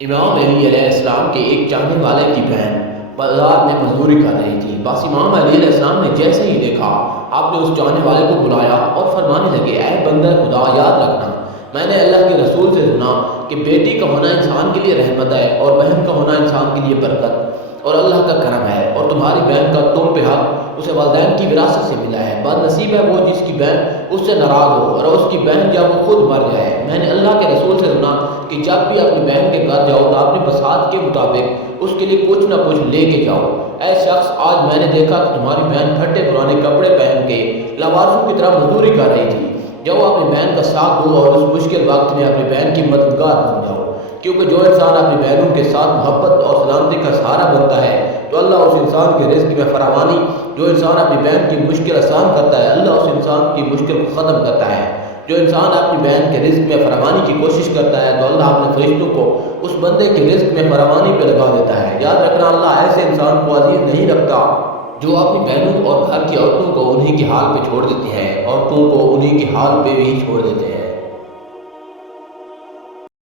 امام علی علیہ السلام کے ایک چاہنے والے کی بہن بازار میں مزدوری کر رہی تھی۔ بس امام علی علیہ السلام نے جیسے ہی دیکھا، آپ نے اس چاہنے والے کو بلایا اور فرمانے لگے، اے بندہ خدا، یاد رکھنا، میں نے اللہ کے رسول سے سنا کہ بیٹی کا ہونا انسان کے لیے رحمت ہے اور بہن کا ہونا انسان کے لیے برکت اور اللہ کا کرم ہے، اور تمہاری بہن کا تم پہ حق اسے والدین کی وراثت سے ملا ہے۔ بد نصیب ہے وہ جس کی بہن اس سے ناراض ہو اور اس کی بہن جب وہ خود مر جائے۔ میں نے اللہ کے رسول سے سنا کہ جب بھی اپنی بہن کے گھر جاؤ تو اپنی بساط کے مطابق اس کے لیے کچھ نہ کچھ لے کے جاؤ۔ اے شخص، آج میں نے دیکھا کہ تمہاری بہن پھٹے پرانے کپڑے پہن کے لاوارثوں کی طرح مزدوری کر رہی تھی۔ جاؤ اپنی بہن کا ساتھ دو اور اس مشکل وقت میں اپنی بہن کی مددگار بن جاؤ، کیونکہ جو انسان اپنی بہنوں کے ساتھ محبت اور سلامتی کا سہارا بنتا ہے تو اللہ اس انسان کے رزق میں فراوانی، جو انسان اپنی بہن کی مشکل آسان کرتا ہے اللہ اس انسان کی مشکل کو ختم کرتا ہے۔ جو انسان اپنی بہن کے رزق میں فراوانی کی کوشش کرتا ہے تو اللہ اپنے فرشتوں کو اس بندے کے رزق میں فراوانی پہ لگا دیتا ہے۔ یاد رکھنا، اللہ ایسے انسان کو عزیز نہیں رکھتا جو اپنی بہنوں اور گھر کی عورتوں کو انہی کے حال پہ چھوڑ دیتے ہیں، عورتوں کو انہی کے حال پہ بھی چھوڑ دیتے ہیں۔